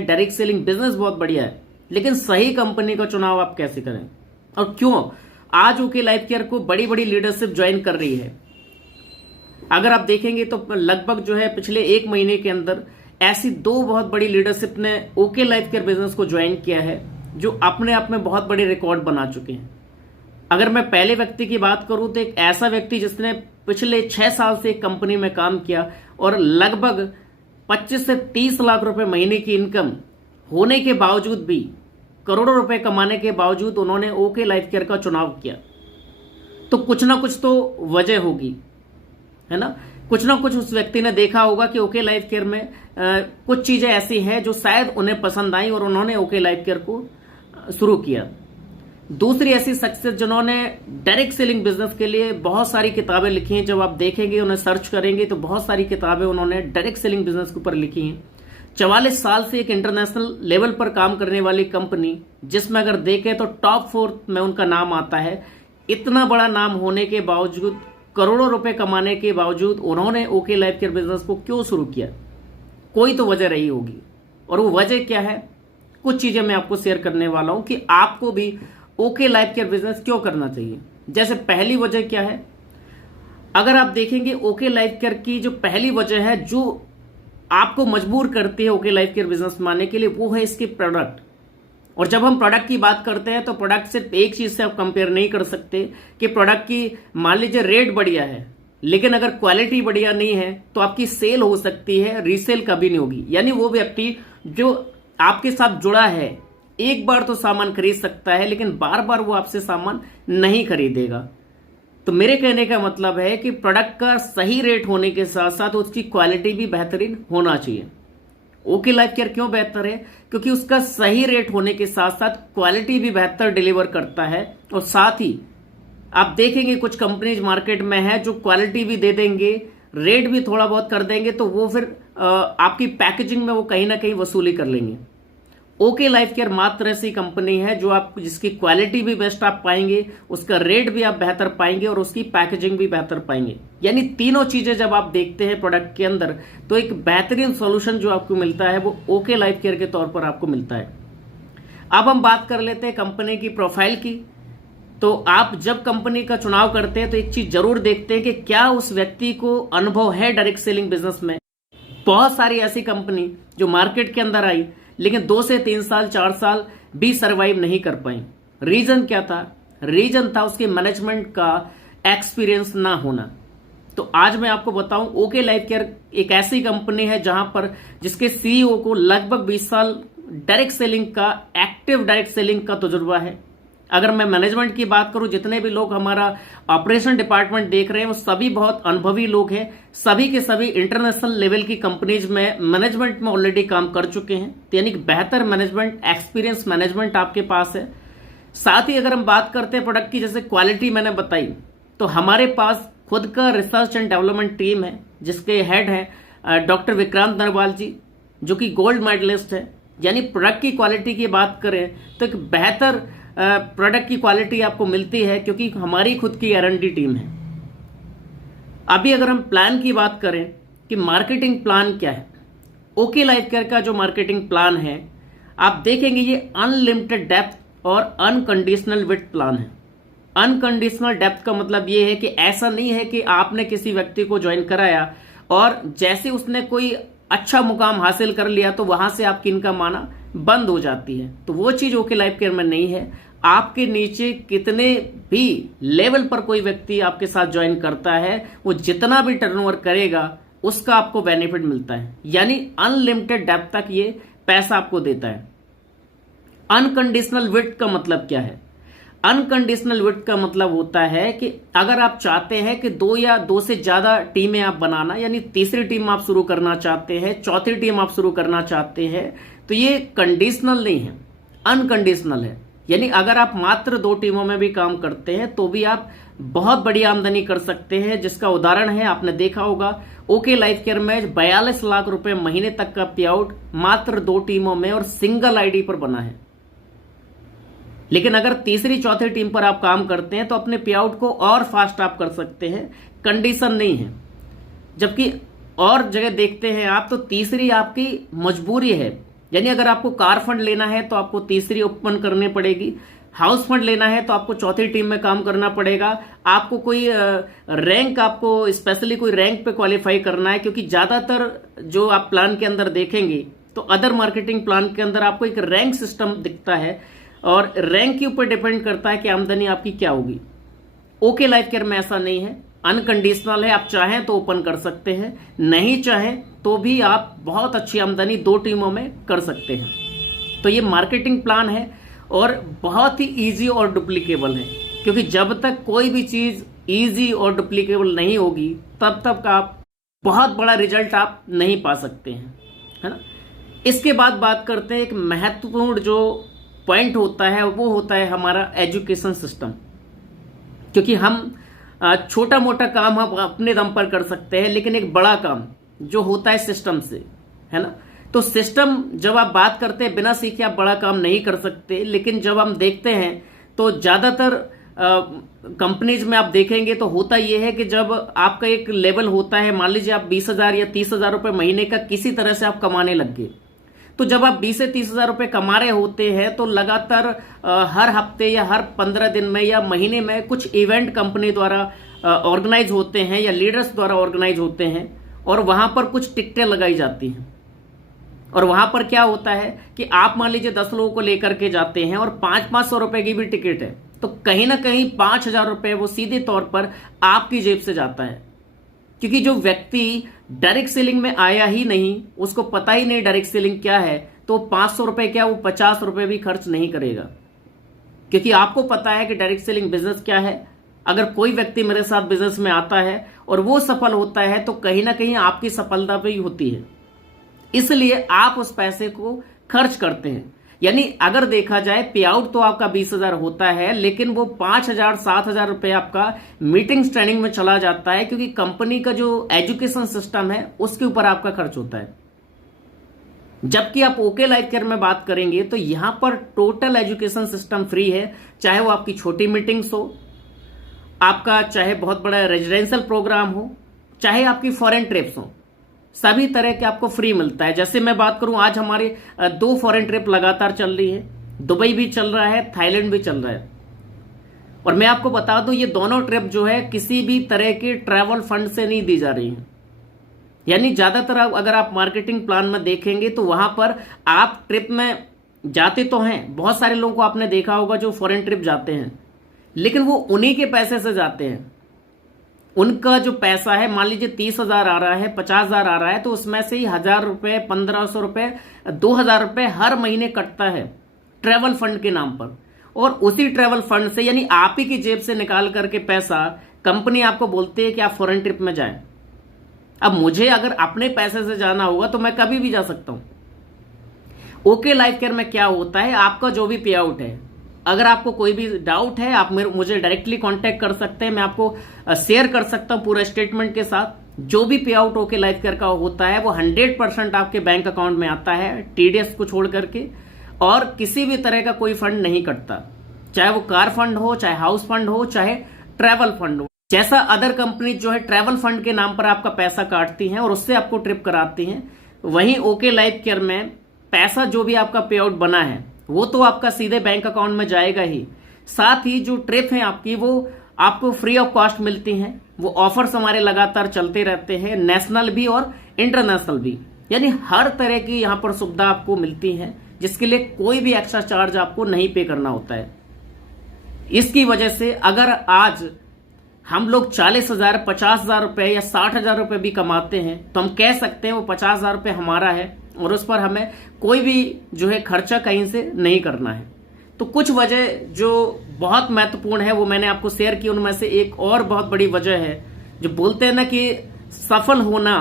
Direct selling business बहुत बढ़िया है, लेकिन सही कंपनी का चुनाव आप कैसे करें और क्यों? आज ओके लाइफ केयर को बड़ी बड़ी लीडरशिप ज्वाइन कर रही है। अगर आप देखेंगे तो लगभग जो है पिछले 1 महीने के अंदर ऐसी 2 बहुत बड़ी लीडरशिप ने ओके लाइफ केयर बिजनेस को ज्वाइन किया है, जो अपने आप में बहुत बड़े रिकॉर्ड बना चुके हैं। अगर मैं पहले व्यक्ति की बात करूं तो एक ऐसा व्यक्ति जिसने पिछले 6 साल से एक कंपनी में काम किया और लगभग 25 से 30 लाख रुपए महीने की इनकम होने के बावजूद भी, करोड़ों रुपए कमाने के बावजूद उन्होंने ओके लाइफ केयर का चुनाव किया। तो कुछ ना कुछ तो वजह होगी, है ना? कुछ ना कुछ उस व्यक्ति ने देखा होगा कि ओके लाइफ केयर में कुछ चीजें ऐसी हैं जो शायद उन्हें पसंद आई और उन्होंने ओके लाइफ केयर को शुरू किया। दूसरी ऐसी सक्सेस जिन्होंने डायरेक्ट सेलिंग बिजनेस के लिए बहुत सारी किताबें लिखी हैं, जब आप देखेंगे उन्हें सर्च करेंगे तो बहुत सारी किताबें उन्होंने डायरेक्ट सेलिंग बिजनेस के ऊपर लिखी हैं। 44 साल से एक इंटरनेशनल लेवल पर काम करने वाली कंपनी, जिसमें अगर देखें तो टॉप 4 में उनका नाम आता है। इतना बड़ा नाम होने के बावजूद, करोड़ों रुपए कमाने के बावजूद उन्होंने ओके लाइफ केयर बिजनेस को क्यों शुरू किया? कोई तो वजह रही होगी, और वो वजह क्या है? कुछ चीजें मैं आपको शेयर करने वाला हूं कि आपको भी ओके लाइफ केयर बिजनेस क्यों करना चाहिए। जैसे पहली वजह क्या है, अगर आप देखेंगे ओके लाइफ केयर की जो पहली वजह है जो आपको मजबूर करती है ओके लाइफ केयर बिजनेस में आने के लिए, वो है इसके प्रोडक्ट। और जब हम प्रोडक्ट की बात करते हैं तो प्रोडक्ट सिर्फ एक चीज से आप कंपेयर नहीं कर सकते कि प्रोडक्ट की मान लीजिए रेट बढ़िया है, लेकिन अगर क्वालिटी बढ़िया नहीं है तो आपकी सेल हो सकती है, रीसेल कभी नहीं होगी। यानी वो व्यक्ति जो आपके साथ जुड़ा है, एक बार तो सामान खरीद सकता है, लेकिन बार बार वो आपसे सामान नहीं खरीदेगा। तो मेरे कहने का मतलब है कि प्रोडक्ट का सही रेट होने के साथ साथ उसकी क्वालिटी भी बेहतरीन होना चाहिए। ओके लाइफ केयर क्यों बेहतर है? क्योंकि उसका सही रेट होने के साथ साथ क्वालिटी भी बेहतर डिलीवर करता है। और साथ ही आप देखेंगे कुछ कंपनीज मार्केट में है जो क्वालिटी भी दे देंगे, रेट भी थोड़ा बहुत कर देंगे, तो वो फिर आपकी पैकेजिंग में वो कहीं ना कहीं वसूली कर लेंगे। ओके लाइफ केयर मात्र ऐसी कंपनी है जो आप जिसकी क्वालिटी भी बेस्ट आप पाएंगे, उसका रेट भी आप बेहतर पाएंगे और उसकी पैकेजिंग भी बेहतर पाएंगे। यानी तीनों चीजें जब आप देखते हैं प्रोडक्ट के अंदर, तो एक बेहतरीन सॉल्यूशन जो आपको मिलता है वो ओके लाइफ केयर के तौर पर आपको मिलता है। अब हम बात कर लेते हैं कंपनी की प्रोफाइल की। तो आप जब कंपनी का चुनाव करते हैं तो एक चीज जरूर देखते हैं कि क्या उस व्यक्ति को अनुभव है डायरेक्ट सेलिंग बिजनेस में। बहुत सारी ऐसी कंपनी जो मार्केट के अंदर आई, लेकिन 2 से 3 साल 4 साल भी सरवाइव नहीं कर पाई। रीजन क्या था? रीजन था उसके मैनेजमेंट का एक्सपीरियंस ना होना। तो आज मैं आपको बताऊं, ओके लाइफ केयर एक ऐसी कंपनी है जहां पर जिसके सीईओ को लगभग 20 साल डायरेक्ट सेलिंग का, एक्टिव डायरेक्ट सेलिंग का तजुर्बा है। अगर मैं मैनेजमेंट की बात करूं, जितने भी लोग हमारा ऑपरेशन डिपार्टमेंट देख रहे हैं वो सभी बहुत अनुभवी लोग हैं। सभी के सभी इंटरनेशनल लेवल की कंपनीज में मैनेजमेंट में ऑलरेडी काम कर चुके हैं। तो यानी बेहतर मैनेजमेंट, एक्सपीरियंस मैनेजमेंट आपके पास है। साथ ही अगर हम बात करते हैं प्रोडक्ट की, जैसे क्वालिटी मैंने बताई, तो हमारे पास खुद का रिसर्च एंड डेवलपमेंट टीम है जिसके हेड है डॉक्टर विक्रांत नरवाल जी, जो कि गोल्ड मेडलिस्ट है। यानी प्रोडक्ट की क्वालिटी की बात करें तो एक बेहतर प्रोडक्ट की क्वालिटी आपको मिलती है क्योंकि हमारी खुद की R&D टीम है। अभी अगर हम प्लान की बात करें कि मार्केटिंग प्लान क्या है, ओके लाइफ केयर का जो मार्केटिंग प्लान है, आप देखेंगे ये अनलिमिटेड डेप्थ और अनकंडीशनल विड्थ प्लान है। अनकंडीशनल डेप्थ का मतलब ये है कि ऐसा नहीं है कि आपने किसी व्यक्ति को ज्वाइन कराया और जैसे उसने कोई अच्छा मुकाम हासिल कर लिया तो वहां से आपकी इनकम आना बंद हो जाती है। तो वो चीज ओके लाइफ केयर में नहीं है। आपके नीचे कितने भी लेवल पर कोई व्यक्ति आपके साथ ज्वाइन करता है, वो जितना भी टर्नओवर करेगा उसका आपको बेनिफिट मिलता है। यानी अनलिमिटेड डेप्थ तक ये पैसा आपको देता है। अनकंडीशनल विड्थ का मतलब क्या है? अनकंडीशनल विड्थ का मतलब होता है कि अगर आप चाहते हैं कि 2 या 2 से ज्यादा टीमें आप बनाना, यानी तीसरी टीम आप शुरू करना चाहते हैं, चौथी टीम आप शुरू करना चाहते हैं, तो ये कंडीशनल नहीं है, अनकंडीशनल है। यानी अगर आप मात्र 2 टीमों में भी काम करते हैं तो भी आप बहुत बड़ी आमदनी कर सकते हैं। जिसका उदाहरण है, आपने देखा होगा ओके लाइफ केयर में 42 लाख रुपए महीने तक का पे आउट मात्र 2 टीमों में और सिंगल आईडी पर बना है। लेकिन अगर तीसरी चौथी टीम पर आप काम करते हैं तो अपने पे आउट को और फास्ट आप कर सकते हैं, कंडीशन नहीं है। जबकि और जगह देखते हैं आप तो तीसरी आपकी मजबूरी है यानी अगर आपको कार फंड लेना है तो आपको तीसरी ओपन करनी पड़ेगी, हाउस फंड लेना है तो आपको चौथी टीम में काम करना पड़ेगा, आपको कोई रैंक, आपको स्पेशली कोई रैंक पे क्वालिफाई करना है, क्योंकि ज्यादातर जो आप प्लान के अंदर देखेंगे तो अदर मार्केटिंग प्लान के अंदर आपको एक रैंक सिस्टम दिखता है और रैंक के ऊपर डिपेंड करता है कि आमदनी आपकी क्या होगी। ओके लाइफ केयर में ऐसा नहीं है, अनकंडीशनल है, आप चाहें तो ओपन कर सकते हैं, नहीं चाहें तो भी आप बहुत अच्छी आमदनी 2 टीमों में कर सकते हैं। तो ये मार्केटिंग प्लान है और बहुत ही इजी और डुप्लीकेबल है, क्योंकि जब तक कोई भी चीज इजी और डुप्लीकेबल नहीं होगी तब तक आप बहुत बड़ा रिजल्ट आप नहीं पा सकते हैं, है ना। इसके बाद बात करते हैं एक महत्वपूर्ण जो पॉइंट होता है वो होता है हमारा एजुकेशन सिस्टम। क्योंकि हम छोटा मोटा काम हम अपने दम पर कर सकते हैं, लेकिन एक बड़ा काम जो होता है सिस्टम से, है ना। तो सिस्टम जब आप बात करते हैं, बिना सीखे आप बड़ा काम नहीं कर सकते, लेकिन जब हम देखते हैं तो ज्यादातर कंपनीज में आप देखेंगे तो होता यह है कि जब आपका एक लेवल होता है, मान लीजिए आप 20,000 या 30,000 रुपए महीने का किसी तरह से आप कमाने लग गए, तो जब आप 20 से 30,000 रुपए कमा रहे होते हैं तो लगातार हर हफ्ते या हर 15 दिन में या महीने में कुछ इवेंट कंपनी द्वारा ऑर्गेनाइज होते हैं या लीडर्स द्वारा ऑर्गेनाइज होते हैं और वहां पर कुछ टिकटें लगाई जाती हैं। और वहां पर क्या होता है कि आप मान लीजिए 10 लोगों को लेकर के जाते हैं और 500-500 रुपए की भी टिकट है, तो कहीं ना कहीं 5,000 रुपए वो सीधे तौर पर आपकी जेब से जाता है। क्योंकि जो व्यक्ति डायरेक्ट सेलिंग में आया ही नहीं, उसको पता ही नहीं डायरेक्ट सेलिंग क्या है, तो 500 रुपए क्या वो 50 रुपए भी खर्च नहीं करेगा। क्योंकि आपको पता है कि डायरेक्ट सेलिंग बिजनेस क्या है। अगर कोई व्यक्ति मेरे साथ बिजनेस में आता है और वो सफल होता है तो कहीं ना कहीं आपकी सफलता भी होती है, इसलिए आप उस पैसे को खर्च करते हैं। यानी अगर देखा जाए पे आउट तो आपका 20,000 होता है, लेकिन वो 5,000-7,000 रुपए आपका मीटिंग्स ट्रेनिंग में चला जाता है, क्योंकि कंपनी का जो एजुकेशन सिस्टम है उसके ऊपर आपका खर्च होता है। जबकि आप ओके लाइफ केयर में बात करेंगे तो यहां पर टोटल एजुकेशन सिस्टम फ्री है, चाहे वो आपकी छोटी मीटिंग्स हो, आपका चाहे बहुत बड़ा रेजिडेंशियल प्रोग्राम हो, चाहे आपकी फॉरेन ट्रिप्स हो, सभी तरह के आपको फ्री मिलता है। जैसे मैं बात करूं, आज हमारे 2 फॉरेन ट्रिप लगातार चल रही है, दुबई भी चल रहा है, थाईलैंड भी चल रहा है। और मैं आपको बता दूं ये दोनों ट्रिप जो है किसी भी तरह के ट्रैवल फंड से नहीं दी जा रही है। यानी ज्यादातर अगर आप मार्केटिंग प्लान में देखेंगे तो वहां पर आप ट्रिप में जाते तो हैं, बहुत सारे लोगों को आपने देखा होगा जो फॉरेन ट्रिप जाते हैं, लेकिन वो उन्हीं के पैसे से जाते हैं। उनका जो पैसा है, मान लीजिए 30,000 आ रहा है, 50,000 आ रहा है, तो उसमें से ही 1,000 रुपए, 1,500 रुपए, 2,000 रुपए हर महीने कटता है ट्रैवल फंड के नाम पर। और उसी ट्रैवल फंड से, यानी आप ही की जेब से निकाल करके पैसा कंपनी आपको बोलती है कि आप फॉरेन ट्रिप में जाएं। अब मुझे अगर अपने पैसे से जाना होगा तो मैं कभी भी जा सकता हूं। ओके लाइफ केयर में क्या होता है, आपका जो भी पे आउट है, अगर आपको कोई भी डाउट है आप मुझे डायरेक्टली कांटेक्ट कर सकते हैं, मैं आपको शेयर कर सकता हूं पूरा स्टेटमेंट के साथ। जो भी पे आउट ओके लाइफ केयर का होता है वो 100% आपके बैंक अकाउंट में आता है, टीडीएस को छोड़ करके, और किसी भी तरह का कोई फंड नहीं कटता, चाहे वो कार फंड हो, चाहे हाउस फंड हो, चाहे ट्रैवल फंड हो। जैसा अदर कंपनी जो है ट्रैवल फंड के नाम पर आपका पैसा काटती हैं और उससे आपको ट्रिप कराती हैं, वहीं ओके लाइफ केयर में पैसा जो भी आपका पे आउट बना है वो तो आपका सीधे बैंक अकाउंट में जाएगा ही, साथ ही जो ट्रिप है आपकी वो आपको फ्री ऑफ कॉस्ट मिलती हैं। वो ऑफर्स हमारे लगातार चलते रहते हैं, नेशनल भी और इंटरनेशनल भी, यानी हर तरह की यहां पर सुविधा आपको मिलती है, जिसके लिए कोई भी एक्स्ट्रा चार्ज आपको नहीं पे करना होता है। इसकी वजह से अगर आज हम लोग 40,000, 50,000 रुपए या 60,000 रुपए भी कमाते हैं तो हम कह सकते हैं वो 50,000 रुपए हमारा है और उस पर हमें कोई भी जो है खर्चा कहीं से नहीं करना है। तो कुछ वजह जो बहुत महत्वपूर्ण है वो मैंने आपको शेयर की, उनमें से एक और बहुत बड़ी वजह है, जो बोलते हैं ना कि सफल होना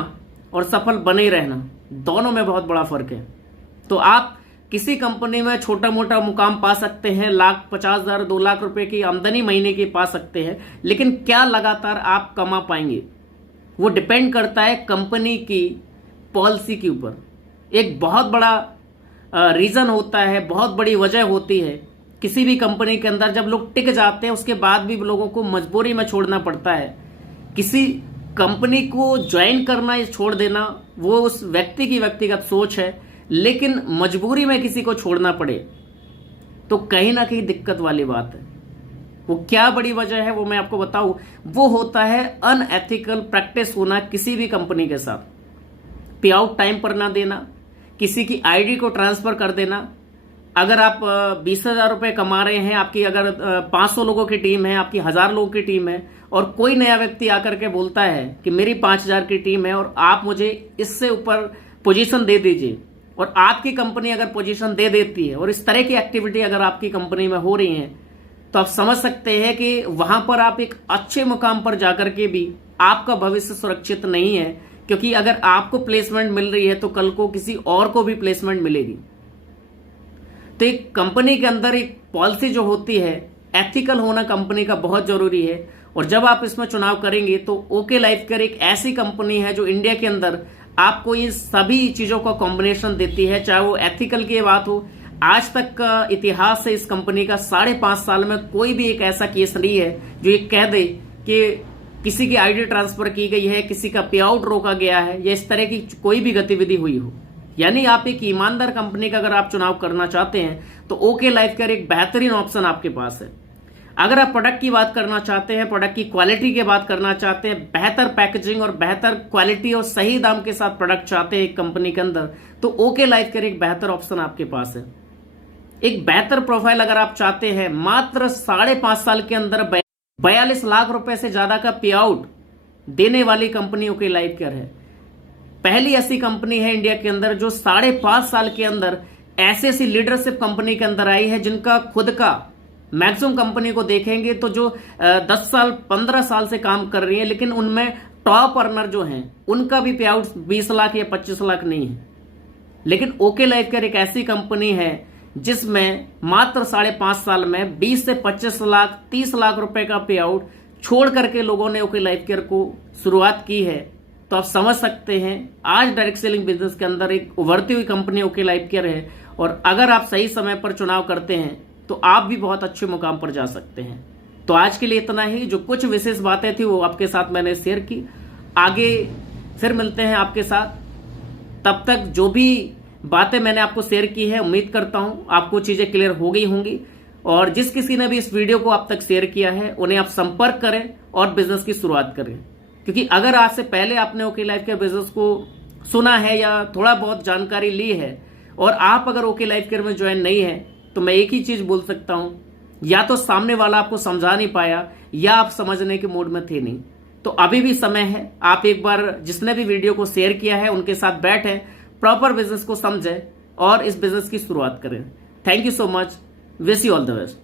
और सफल बने रहना, दोनों में बहुत बड़ा फर्क है। तो आप किसी कंपनी में छोटा मोटा मुकाम पा सकते हैं, 1,50,000, 2 लाख रुपए की आमदनी महीने की पा सकते हैं, लेकिन क्या लगातार आप कमा पाएंगे वो डिपेंड करता है कंपनी की पॉलिसी के ऊपर। एक बहुत बड़ा रीजन होता है, बहुत बड़ी वजह होती है किसी भी कंपनी के अंदर, जब लोग टिक जाते हैं उसके बाद भी लोगों को मजबूरी में छोड़ना पड़ता है। किसी कंपनी को ज्वाइन करना या छोड़ देना वो उस व्यक्ति की व्यक्तिगत सोच है, लेकिन मजबूरी में किसी को छोड़ना पड़े तो कहीं ना कहीं दिक्कत वाली बात है। वो क्या बड़ी वजह है वो मैं आपको बताऊं, वो होता है अनएथिकल प्रैक्टिस होना किसी भी कंपनी के साथ। पे आउट टाइम पर ना देना, किसी की आईडी को ट्रांसफर कर देना। अगर आप 20,000 रुपए कमा रहे हैं, आपकी अगर 500 लोगों की टीम है, आपकी 1000 लोगों की टीम है, और कोई नया व्यक्ति आकर के बोलता है कि मेरी 5000 की टीम है और आप मुझे इससे ऊपर पोजीशन दे दीजिए, और आपकी कंपनी अगर पोजीशन दे देती है और इस तरह की एक्टिविटी अगर आपकी कंपनी में हो रही है, तो आप समझ सकते हैं कि वहां पर आप एक अच्छे मुकाम पर जाकर के भी आपका भविष्य सुरक्षित नहीं है। क्योंकि अगर आपको प्लेसमेंट मिल रही है तो कल को किसी और को भी प्लेसमेंट मिलेगी। तो एक कंपनी के अंदर एक पॉलिसी जो होती है, एथिकल होना कंपनी का बहुत जरूरी है। और जब आप इसमें चुनाव करेंगे तो ओके लाइफ केयर एक ऐसी कंपनी है जो इंडिया के अंदर आपको ये सभी चीजों का कॉम्बिनेशन देती है। चाहे वो एथिकल की बात हो, आज तक का इतिहास है इस कंपनी का 5.5 साल में कोई भी एक ऐसा केस नहीं है जो ये कह दे कि किसी की आईडी ट्रांसफर की गई है, किसी का पे आउट रोका गया है, या इस तरह की कोई भी गतिविधि हुई हो। यानी आप एक ईमानदार कंपनी का अगर आप चुनाव करना चाहते हैं तो ओके लाइफ केयर एक बेहतरीन ऑप्शन आपके पास है। अगर आप प्रोडक्ट की बात करना चाहते हैं, प्रोडक्ट की क्वालिटी की बात करना चाहते हैं, बेहतर पैकेजिंग और बेहतर क्वालिटी और सही दाम के साथ प्रोडक्ट चाहते हैं एक कंपनी के अंदर, तो ओके लाइफ केयर एक बेहतर ऑप्शन आपके पास है। एक बेहतर प्रोफाइल अगर आप चाहते हैं, मात्र 5.5 साल के अंदर 42 लाख रुपए से ज्यादा का पे आउट देने वाली कंपनी ओके लाइफ केयर है। पहली ऐसी कंपनी है इंडिया के अंदर जो 5.5 साल के अंदर ऐसी लीडरशिप कंपनी के अंदर आई है जिनका खुद का, मैक्सिमम कंपनी को देखेंगे तो जो 10 साल 15 साल से काम कर रही है, लेकिन उनमें टॉप अर्नर जो हैं उनका भी पे आउट 20 लाख या 25 लाख नहीं है। लेकिन ओके लाइफ केयर एक ऐसी कंपनी है जिसमें मात्र 5.5 साल में 20 से 25 लाख 30 लाख रुपए का पे आउट छोड़ करके लोगों ने ओके लाइफ केयर को शुरुआत की है। तो आप समझ सकते हैं आज डायरेक्ट सेलिंग बिजनेस के अंदर एक उभरती हुई कंपनी ओके लाइफ केयर है। और अगर आप सही समय पर चुनाव करते हैं तो आप भी बहुत अच्छे मुकाम पर जा सकते हैं। तो आज के लिए इतना ही, जो कुछ विशेष बातें थी वो आपके साथ मैंने शेयर की। आगे फिर मिलते हैं आपके साथ। तब तक जो भी बातें मैंने आपको शेयर की है, उम्मीद करता हूं आपको चीजें क्लियर हो गई होंगी। और जिस किसी ने भी इस वीडियो को अब तक शेयर किया है उन्हें आप संपर्क करें और बिजनेस की शुरुआत करें। क्योंकि अगर आज से पहले आपने ओके लाइफ केयर बिजनेस को सुना है या थोड़ा बहुत जानकारी ली है और आप अगर ओके लाइफ केयर में ज्वाइन नहीं है, तो मैं एक ही चीज बोल सकता हूं, या तो सामने वाला आपको समझा नहीं पाया या आप समझने के मूड में थे नहीं। तो अभी भी समय है, आप एक बार जिसने भी वीडियो को शेयर किया है उनके साथ बैठें, प्रॉपर बिजनेस को समझें और इस बिजनेस की शुरुआत करें। Thank you so much, wish you all the best.